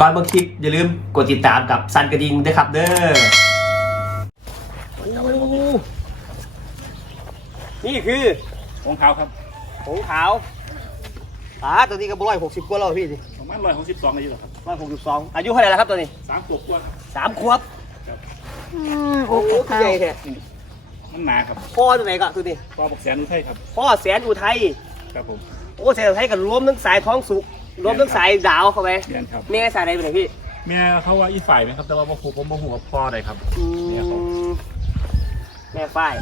ก่อนเบางคลิปอย่าลืมกดติดตามกับซันกระดิ่งด้วยครับเด้อโอ้นี่คือของเขาครับผงขาวอ่าตัวนี้ก็ร้อยหกสิบกว่าแล้วพี่สิประมาณร้อยหกสิบสองอายุหรอครับร้อยหกสิบสองอายุเท่าไหร่แล้วครับตัวนี้สามขวบกว่าครับสามขวบอืมโอ้ โอ้โหโหใหญ่แท้มันหนาครับพ่อตัวไหนก็ตัวนี้ปอบอกแสนอุทัยครับพ่อแสนอุทัยครับผมโอ้แสนอุทัยกับรวมทั้งสายท้องสุกรวมทั้งสายดาวเข้าไปเรียนครับแม่สายอะไรเป็นไงพี่แม่เขาว่าอีฝ่ายไหมครับแต่ว่าโมโหผมโมโหกับพ่อเลยครับอืเนี่ยครับมแม่ฝ้าย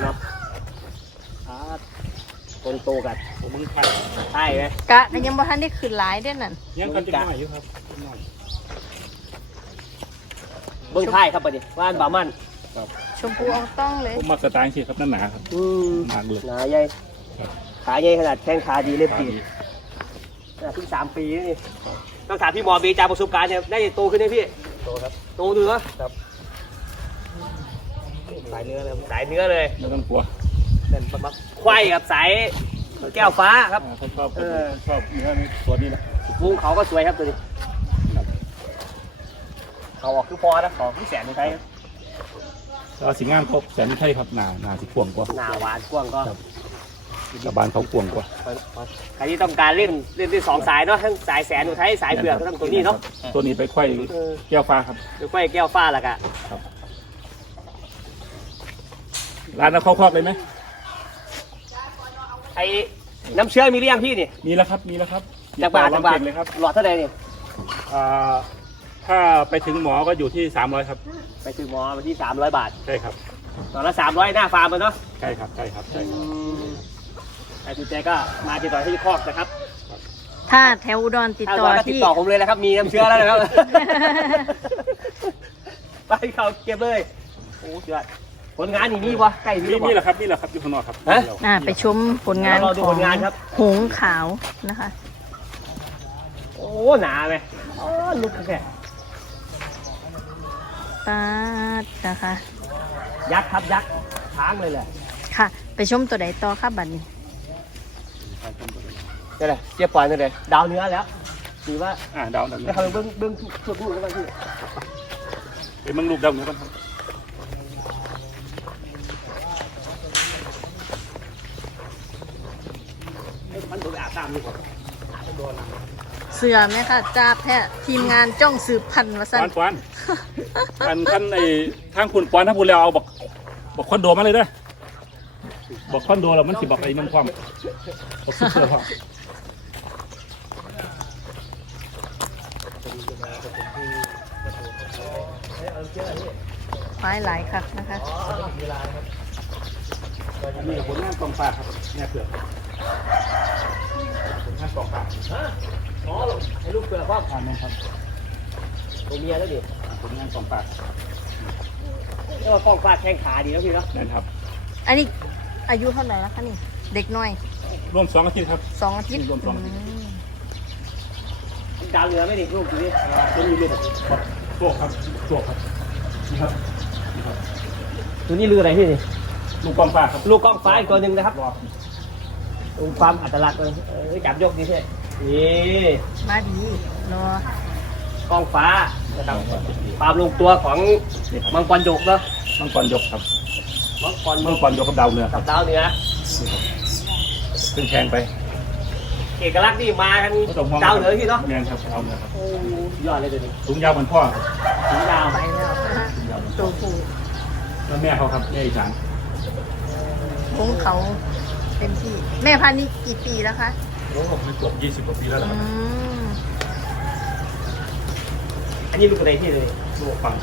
เนาะอ่าคนโตกันผมมึงผ่านใช่ไหมกะยังบ่ทันได้ขึ้นหลายเด้อนั่นยังกันจะน้อยอยู่ครับจักหน่อย เบื้องท้ายครับปะเนี่ยว่านบามันชมพูอองต้องเลยผมมาสไตล์สิครับนั่นหนาครับอืมหนาเบือหนาใหญ่ครับขาใหญ่ขนาดแข้งขาดีเล็บดีขนาดเพิ่งสามปีนี่ต้องถามพี่หมอเบจากประสบการณ์เนี่ยได้โตขึ้นไหมพี่โตครับโตดูเนาะครับสายเนื้อเลยสายเนื้อเลยไม่ต้องกลัวเป็นแบบควายกับสายแก้วฟ้าครับอ่าถ้าชอบเออชอบเนื้อนี่ตัวนี้แหละวงเขาก็สวยครับตัวนี้ครับ เขาออกคือพอนะขอคือแสนใช้แล้วสีงามครบแสนอุทัยครับหนาหนาสีกวางกว่า หน้าหวานกว้างก็ครับ ชาวบ้านเขากวางกว่าใครที่ต้องการเล่นเล่นได้สองสายเนาะทั้งสายแสนอุทัยสายเผือกทั้งตัวนี้เนาะตัวนี้ไปไข่เออแก้วฟ้าครับ หรือควายแก้วฟ้าละกะร้านเราเข้าครอบเลยไหมไอ้น้ำเชื้อมีหรือยังพี่นี่มีแล้วครับมีแล้วครับจากบาทติจากดต่บาอทเก่งเลยครับหลอดเท่าไหร่นี่อ่า ถ้าไปถึงหมอก็อยู่ที่ 300 ครับ ไปซื้อหมอมาที่ 300 บาทใช่ครับ ตอนละ300 หน้าฟาร์มมันเนาะใช่ครับ ใช่ครับ ใช่ครับ ใครสนใจก็มาติดต่อที่คอกนะครับถ้าแถวอุดรติดถ้าต่อร้อยก็ติดที่ ต่อผมเลยนะครับ มีน้ำเชื้อแล้วนะครับ ไปเขาเก็บเลยโอ้สุดยอดผลงานนี่มีวะใกล้มีนี่หรือเปนี่แหล่าละครับ นี่แหละครับ อยู่ข้างนอกครับฮะอ่าไปชมผลงานเดี๋ยวเราดูขอผงลงานครับ หงส์ขาวนะคะ โอ้หนาไหมอ๋อลุกแค่ ปาดนะคะ ยักษ์ครับยักษ์ช้างเลยแหละค่ะ ไปชมตัวใดต่อครับบัดนี้นี่แหละเจี๊ยบปล่อยนี่เลยดาวเนื้อแล้วถือว่าอ่าดาวนั่นได้เขาเบิ้งเบิ้งสุดลูกแล้วกันพี่เดี๋ยวมึงลูกดาวนี้ก่อนครับ ให้มันโดนอาบน้ำดีกว่าอาบมันโดนน้ เสือไหมคะจ้าแพะทีมงานจ้องสืบพันธุ์วาสัปานนปานอันท่านไอ้ทางคุณปานถ้าพูดแล้วเอาบอกบอกคอนโดมาเลยเด้อบอกคอนโดแล้วมันสิบอกไอ้น้ำความบอกซุปเปอร์ความไม้หลายค่ะนะคะ อันนี้ผลงานกองปลาครับเนี่ยเปลือกผลงานกองปลาำอ๋อ ให้ลูกเปลือกว่าอ่านนะครับตัวเมียแล้วดิผลงานกองปลาเรียกว่ากล้องฟาดแข้งขาดีแล้วพี่เนาะนั่นครับ อันนี้อายุเท่าไหร่แล้วคะนี่ เด็กน้อย รวมสองอาทิตย์ครับสองอาทิตย์รวมสองอาทิตย์อืมดาวเหนือไม่ดิลูกดูดิจะมีรูปตัวครับตัวครับนี่ครับนี่ครับ ตัวนี้เรืออะไรพี่นี่ลูกกองปลาครับ ลูกกล้องฟ้าอีกตัวหนึ่งนะครับรอดูความอัตลักษณ์เลยเออจับยกนี่ใช่ นี่มาดีรอกล้องฟ้านะครับความลงตัวของนี่ครับมังกรยกเนาะมังกรยกครับมังกรยมังกกรยกกับดาวเรือคกัรับบดาวเหนือขึ้นแพงไปเอกลักษณ์นี่มากันก็ต้องมองดาวเหนือพี่เนาะแมนครับดาวเรือครับโอ้ยอดเลยตัวนี้ถุงยาวเหมือนพ่อครับถึงดาวไปแล้วนะคะตัวผู้แล้วแม่เขาครับแม่อีสานคงเขาเต็มที่ แม่พันธุ์นี้กี่ปีแล้วคะ โอ้ผมจบยี่สิบกว่าปีแล้วนะคอืรับมอันนี้ลูกอะไรพี่เลยลูกฟัง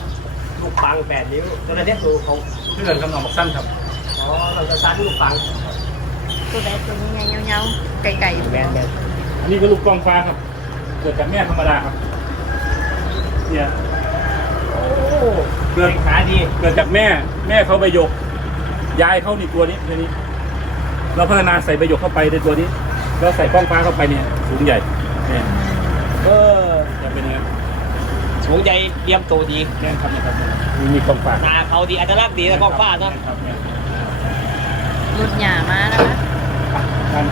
ลูกปังแปดนิ้วตัวนั้นเนี่ยตัวเขาเพื่อนกำลังบอกสั้นครับอ๋อเราจะซันลูกปังตัวใดตัวนี้ไงเงาๆไก่ๆแบนแบนอันนี้ก็ลูกกองฟ้าครับ เกิดจากแม่ธรรมดาครับเนี่ยโอ้เกิดขาดี เกิดจากแม่ แม่เขาใบหยกยายเขานี่ตัวนี้ตัวนี้ เราพัฒนาใส่ใบหยกเข้าไปในตัวนี้ แล้วใส่กล้องฟ้าเข้าไปเนี่ยสูงใหญ่เนี่ยเออจะเป็นยังไงสูงใหญ่เลี่ยมโตดีแม่นครับนี่ครับมีมีกองฝากหน้าเขาดีอัตลักษณ์ดีแล้วกล้องฟ้าเนาะครับแม่นรถหย่ามานะคะท่าน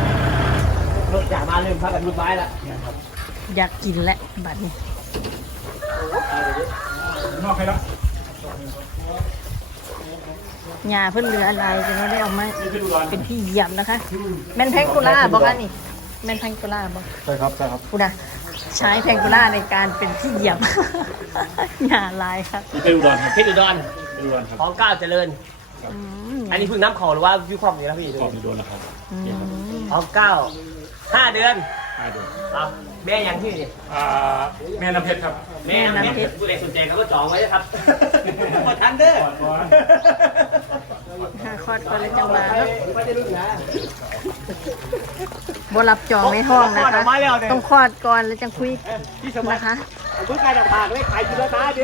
รถจ่ามาเริ่มพักกับรถไม้ละแม่นครับอยากกินและบัดนี้นอกให้แล้ว หย่าเพิ่นเหลืออะไรจะไม่ได้เอามานี่คือดูดอนเป็นที่เยี่ยมนะคะ แมนแพงกุล่าบอกอันนี่แมนแพงกุล่าบอกใช่ครับใช่ครับกูนะใช้แพงกุล่าในการเป็นที่เยี่ยมหย่าลายค่ะนี่คือดูดอนครับเพชรอุดรเป็นดูดอนครับของก้าวเจริญ อืมอันนี้เพิ่งน้ำเขาหรือว่าวิวความอยู่นะพี่ขอบดูดอนแล้วครับอืมของก้าวห้าเดือนห้าเดือนเอาแม่ยังที่นี่ อ่าแม่น้ำเพชรครับ แม่น้ำเพชรผู้ใดสนใจเขาก็จองไว้นะครับหมดทันเด้อก่อนก่อน หาคลอดก่อนลยจังหวะเนาะบรับจองในห้องนะคะ ต้องคลอดก่อนแล้วจังคุยนะคะเพิ่งกลายจากปากเลยขายกินแล้วตายดิ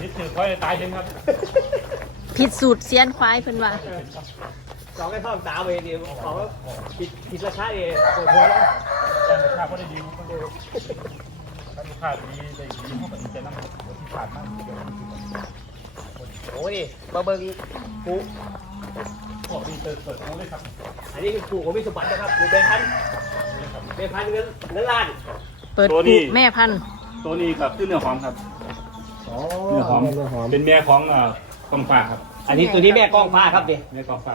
นิดถือค่อยตายเองครับผิดสูตรเซียนควายเพิ่นว่าสองไอ้ท่องตาไปดิบอกว่าผิดผิดราคาเองปวดหัวแล้วการลูกค้าก็ได้ดีก็ได้กาคาดีได้ดีเขาก็ดีใจนั่งที่ผ่านมาเดี๋ยวมันคือ โอ้ยมาเบิ่งปูพวกนี้เปิดเปิดเขาเลยครับ อันนี้คือปูของพี่สมบัตินะครับปูเป็นพันเป็นพันเงินเงินล้าน เปิดตัวนี้กุแม่พันธุ์ตัวนี้กับคือเนื้อหอมครับ อ๋อเนื้อหอม เป็นแม่ของอ่ากองฟ้าครับอันนี้ตัวนี้แม่กล้องฟ้าครับดิแม่กองฟ้า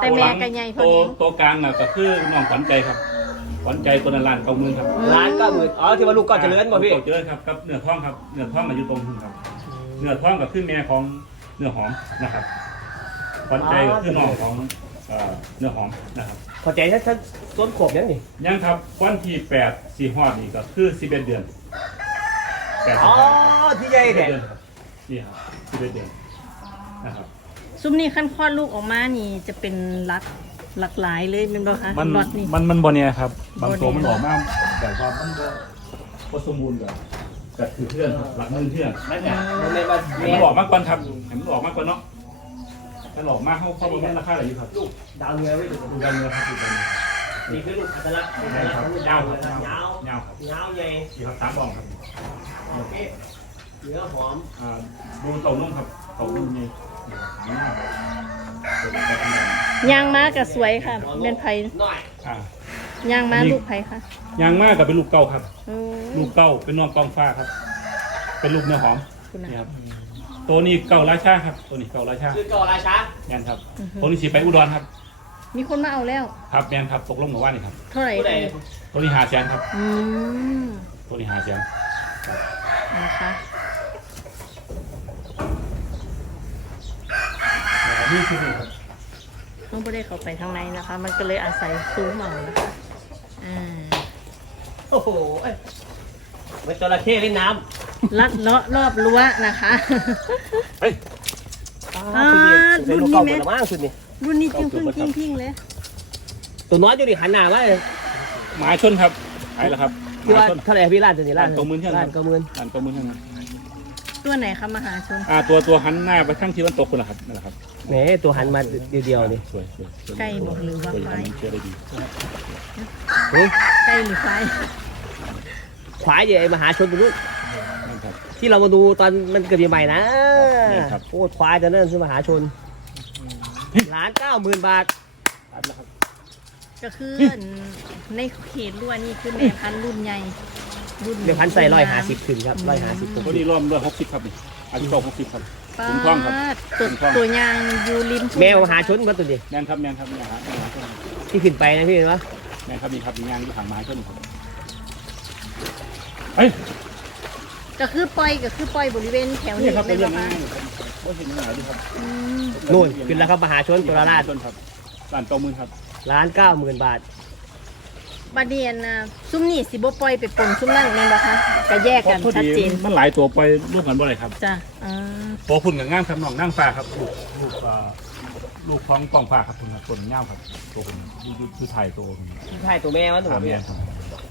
แต่แม่ก็ใหญ่พอตัวดีตัวกลางน่ะก็คือน้องขวัญใจครับขวัญใจตัวนั้นล้านเก้าหมื่นครับล้านก็หมื่นอ๋อที่ว่าลูกก็เจริญบ่พี่เจริญครับกับเนื้อท้องครับเนื้อท้องมาอยู่ตรงนู้นครับ เนื้อท้องก็คือแม่ของ เนื้อหอมนะครับขวัญใจก็คือน้องของเอ่อเนื้อหอมนะครับ ขอใจท่านท่านต้นขบยังนี่ยังครับวันที่แปดสี่ฮอดนี่ก็คือสิบเอ็ดเดือนแปดอ๋สิอบห้าที่ใหญ่เดืเด็อนครับนี่ครับสิบเอ็ดเดือนนะครับ ซุ้มนี่ขั้นคลอดลูกออกมานี่จะเป็นรักหลากหลายเลยเป็นบ่คะมันล็อตนี่ มันมันบอเนี่ยครับ บางตัวบ่มันแน่ออกมาแต่ว่ามันก็บ่สมบูรณ์แบบ แบบคือเพื่อนครับหลักมือเพื่อนนั่นแหละมันไม่มาให้แม่มันออกมากกว่าครับให้มันออกมากกว่าเนาะถ้าหลอกมากเขาเขาบอกว่าราคาอะไรอยู่ครับลูกดาวเงือไว้ดูดูกันเลยครับดูกันเลยนี่คือลูกอัตลักษณ์อัตใช่ลักษครับณ์ของยาดาววครับยาวยาวครับยาวใหญ่สี่ครับสามบองครับโอเคเนื้อหอมอ่าดูเต่านุ่มครับเต่านุ่มนี่นี่ครับหางหน้าตัวนี้ก็ทำได้ยางม้ากับสวยค่ะเป็นไผหน่อย อ่า ยางม้าลูกไผค่ะยางมากกับเป็นลูกเก้าครับ โอ้ลูกเก้าเป็นน้องกองฟ้าครับ เป็นลูกเนื้อหอมคุณนี่นะครับตัวนี้เก้าราชาครับ ตัวนี้เก้าราชาคือก่อราชาแมนครับตัวนี้สีไปอุดรครับ มีคนมาเอาแล้ว ครับแมนครับตกลงหมู่บ้านนี่ครับ เท่าไหร่ผู้ใดเอ่ยตัวนี้หาแสนครับ อืมตัวนี้หาแสนนะคะนะครับนี่คือนี่ครับ ต้องไม่ได้เข้าไปทางในนะคะ มันก็เลยอาศัยซูมเอานะคะ อ่าโอ้โหเอ้ยเหมันจระเข้เล่นน้ำลัดเลาะรอบรั้วนะคะเฮ้ยอ่าเป็นลูกเก่าหมดแล้วมั้งสุดนี่รุ่นนี้จริงพึ่งจริงพิงเลยตัวน้อยอยู่ดิหันหน้ามาเลยหมายชนครับไอ้ละครับหที่มาว่ายชน เท่าไหร่พี่ล้านตัวนี้ล้านล้านเก้าหมื่นเท่านั้นล้านเก้าหมื่น อ่านตัวมือเท่านั้น ตัวไหนคะมหาชน อ่าตัวตัวหันหน้าไปข้างที่วันตกคุณละครับนั่นแหละครับแหมตัวหันมาเดียวๆนี่สวยสวยสวยไก่บอกหรือว่าสวยไฟทำมันเชื่อได้ดีเฮ้ยไก่หรือไฟขวายอยู่ไอ้มหาชนตัวนู้นนั่นครับ ที่เรามาดูตอนมันเกิดใหม่ๆนะนี่ครับ โคตรควายตัวนั้นคือมหาชนล้านเก้าหมื่นบาทครับแล้วครับก็คือในเขตรั้วนี่คือแม่พันธุ์รุ่นใหญ่รุ่น เดี๋ยวพันใส่ร้อยห้าสิบขึ้นครับร้อยห้าสิบตัวนี้ร่วมด้วยหกสิบครับนี่อายุเก้าหกสิบครับป้าถุงทองครับดตัวถุงทอง ตัวยางอยู่ริมทุ่งแมวมหาชนมาตัวนี้แมนครับแมนครับเนี่ยฮะแมนครับที่ขึ้นไปนะพี่เห็นปะแมนครับนี่ครับมีงานอยู่ทางไม้ชนครับเฮ้ยก็คือปล่อยก็คือปล่อยบริเวณแถวนี่นี้ครับเลเป็นยเรื่องนะง่าคะยครับว่าเห็นหนาดีครับอืมนู่นขึ้นแล้วครับมหาชนตัวละล้านชนครับล้านเก้าหมื่นครับล้านเก้าหมื่นบาท บาเดียนนะซุ้มนี่สิบ่ปล่อยไปปนซุ้มนั่นแม่นบ่คะก็แยกกันพอชัดดีเจนมันหลายตัวไปร่วมกันบ่ไรครับจ้ะอ่าพอคุณกับง่ามครับน้องนั่งฟ้าครับลูกลูกเอ่อลูกของกองฟ้าครับคุณครับตัวง่ามครับตัวคุณดูดูดูถ่ายตัวคุณใช่ตัวแม่มันตัวถามแม่แม่ครับ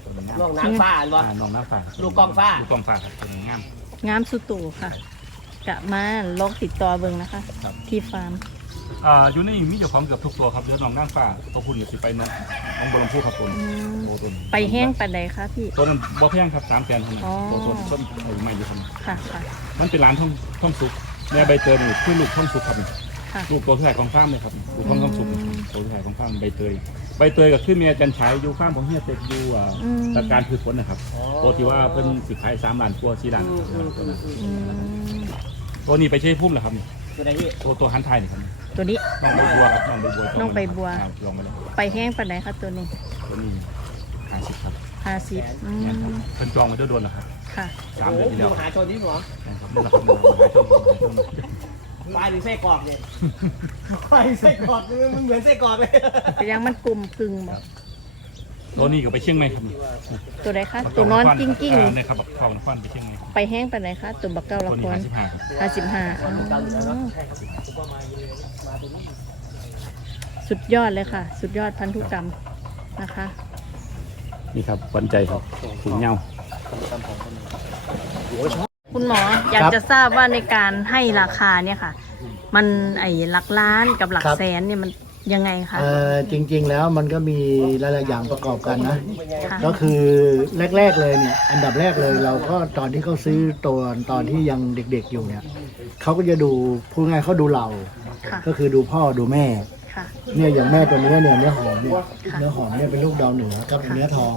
ตัวง่ามน้องนางฟ้าอันวะ อ่าน้องนั่งฟ้าครับลูกกองฟ้า ลูกกองฟ้าครับตัวง่าม งามสุดโตูค่ะจะมาลองติดต่อเบิ่งนะคะ ครับ ที่ฟาร์ม อ่าอยู่นี่มีเจ้าของเกือบทุกตัวครับเดือน้องนั่งฟ้าตัวพุ่นอยู่สิไปน้องน้องบรมพูครับตัวอืมโอ้ตัวไปแห้งปานใดคะพี่ ตัวนั้นบ่แพงครับสามแสนเท่านั้นอ๋อ ตัวตัวต้นไอ้ใหม่อยู่ครับค่ะค่ะ มันเป็นร้านท่องท่องสุกแม่ใบเตยนี่คือลูกท่องสุกครับนี่ค่ะลูกตัวที่ไหนของฟาร์มเลยครับลูกท่องท่องสุกอืม ตัวที่ไหนของฟาร์มใบเตยใบเตยก็คือเมียจันฉายอยู่ฟาร์มของเฮียเต็กอยู่อ่าอืมตะการพืชผลนะครับตัวที่ว่าเพิ่นสิขายสามล้านกว่าสี่ล้านตัวนั้นอืมตัวนี้ไปใช้พุ่มเหรอครับนี่ตัวไหนพี่ตัวตัวหันไทยนี่ครับ ตัวนี้ น้องใบบัวครับน้องใบบัวน้องใบบัว ครับลองมาเลยไปแห้งปานใดคะตัวนี้ตัวนี้ห้าสิบครับห้าสิบอืเนี่ยครับมเพิ่นจองมาด้วยโดนเหรอครับค่ะ สามเดือนที่แล้วมหาชนที่หัวนะครับนี่แหละครับนี่แหละครับมหาชนมหาชนปลายหรือไส้กรอกเนี่ยปลายไส้กรอกคือมันเหมือนไส้กรอกเลยไปยังมันกลุ่มกึ่งบ่ตัวนี้ก็ไปเชียงใหม่ครับตัวใดคะตัวนอนกิ้งกิ้งอ่าเนี่ยครับทองควันไปเชียงใหม่ครับไปแห้งปานใดคะตัวบักเก้าละตัวคนี้นห้าสิบห้าครับห้าสิบห้า สุดยอดเลยค่ะ สุดยอดพันธุกรรมนะคะ นี่ครับหวันใจครับถึงเงาคุณหมออยากจะทราบว่าในการให้ราคาเนี่ยค่ะ มันไอ้หลักล้านกับหลักครับแสนเนี่ยมันยังไงคะเอ่อจริง ๆ แล้วมันก็มีหลายๆอย่างประกอบกันนะค่ะก็คือแรก ๆ เลยเนี่ย อันดับแรกเลยเราก็ตอนที่เขาซื้อตัวตอนที่ยังเด็ก ๆ อยู่เนี่ยเขาก็จะดูพูดง่ายเขาดูเรา ค่ะก็คือดูพ่อดูแม่ ค่ะเนี่ยอย่างแม่ตัวเนี้ยเนี่ยเนื้อหอมเนี่ยค่ะเนื้อหอมเนี่ยเป็นลูกดาวเหนือกับเนื้อทอง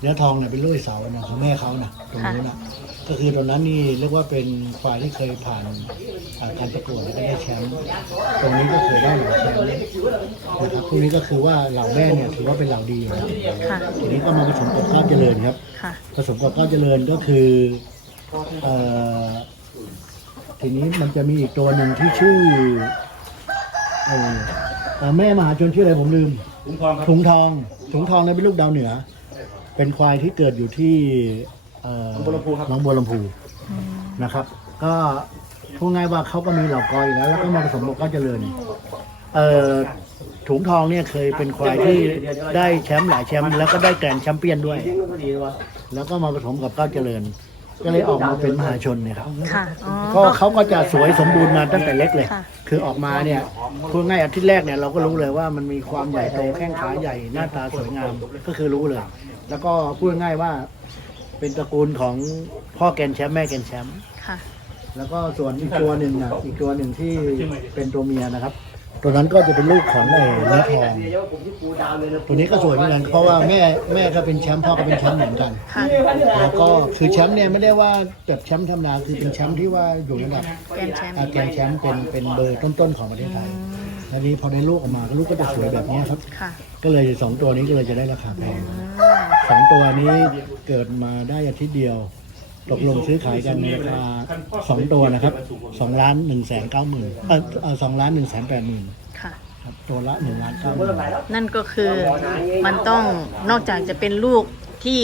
เนื้อทองเนี่ยเป็นลูกไอ้เสาเนี่ยของแม่เขานะตรงนู้นนะก็คือตรงนั้นนี่เรียกว่าเป็นควายที่เคยผ่านอ่าการประกวดแล้วก็ได้แชมป์ตรงนี้ก็เคยได้หลายแชมป์นะครับพวกนี้ก็คือว่าเหล่าแม่เนี่ยถือว่าเป็นเหล่าดีอยู่แล้วค่ะทีนี้ก็มาผสมกับข้าวเจริญครับค่ะผสมกับข้าวเจริญก็คือเอ่อทีนี้มันจะมีอีกตัวหนึ่งที่ชื่อ เอ่อเอ่อแม่มหาชนชื่ออะไรผมลืม คุ้มครองครับ ถุงทอง ถุงทองเนี่ยเป็นลูกดาวเหนือ เป็นควายที่เกิดอยู่ที่เอ่อหน้องบัวลำพูนะครับ ก็พูดง่ายว่าเขาก็มีเหล่ากออยู่แล้ว แล้วก็มาผสมกับข้าวเจริญเอ่อถุงทองเนี่ยเคยเป็นควายที่ได้แชมป์หลายแชมป์แล้วก็ได้แกรนด์แชมเปี้ยนด้วย แล้วก็มาผสมกับข้าวเจริญ ก็เลยออกมาเป็นมหาชนเนี่ยครับค่ะอ๋อ ก็เขาก็จะสวยสมบูรณ์มาตั้งแต่เล็กเลย ค่ะ คือออกมาเนี่ยพูดง่ายอาทิตย์แรกเนี่ยเราก็รู้เลยว่ามันมีความใหญ่โตแข้งขาใหญ่หน้าตาสวยงามก็คือรู้เลย แล้วก็พูดง่ายว่าเป็นตระกูลของพ่อแกรนด์แชมป์แม่แกรนด์แชมป์ ค่ะ แล้วก็ส่วนอีกตัวหนึ่งนะอีกตัวหนึ่งที่เป็นตัวเมียนะครับ ตัวนั้นก็จะเป็นลูกของไอ้เนื้อทอง ตัวนี้ก็สวยเหมือนกันเพราะว่าแม่แม่ก็เป็นแชมป์พ่อก็เป็นแชมป์เหมือนกัน ค่ะ แล้วก็คือแชมป์เนี่ยไม่ได้ว่าแบบแชมป์ธรรมดาคือเป็นแชมป์ที่ว่าอยู่ระดับแกนแชมป์ อาแกรนด์แชมป์เป็นเป็นเบอร์ต้นๆของประเทศไทยทีนี้พอได้ลูกออกมาก็ลูกก็จะสวยแบบนี้ครับ ค่ะก็เลยสองตัวนี้ก็เลยจะได้ราคาแพง อืม สองตัวนี้เกิดมาได้อาทิตย์เดียว ตกลงซื้อขายกันในราคาสองตัวนะครับสองล้านหนึ่งแสนเก้าหมื่นเออเออสองล้านหนึ่งแสนแปดหมื่นค่ะ ครับตัวละหนึ่งล้านเก้าหมื่นนั่นก็คือมันต้องนอกจากจะเป็นลูกที่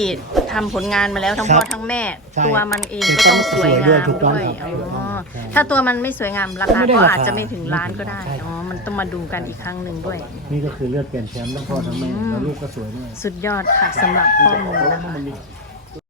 ทำผลงานมาแล้วทั้งพ่อทั้งแม่ ตัวมันเองก็ต้องสวยงามด้วยอ๋อถ้าตัวมันไม่สวยงามราคาก็อาจจะไม่ถึงล้านก็ได้อ๋อมันต้องมาดูกันอีกครั้งหนึ่งด้วย นี่ก็คือเลือดเปลี่ยนแชมป์ทั้งพ่อทั้งแม่แล้วลูกก็สวยด้วยสุดยอดค่ะสำหรับข้อมูลนะคะมันมี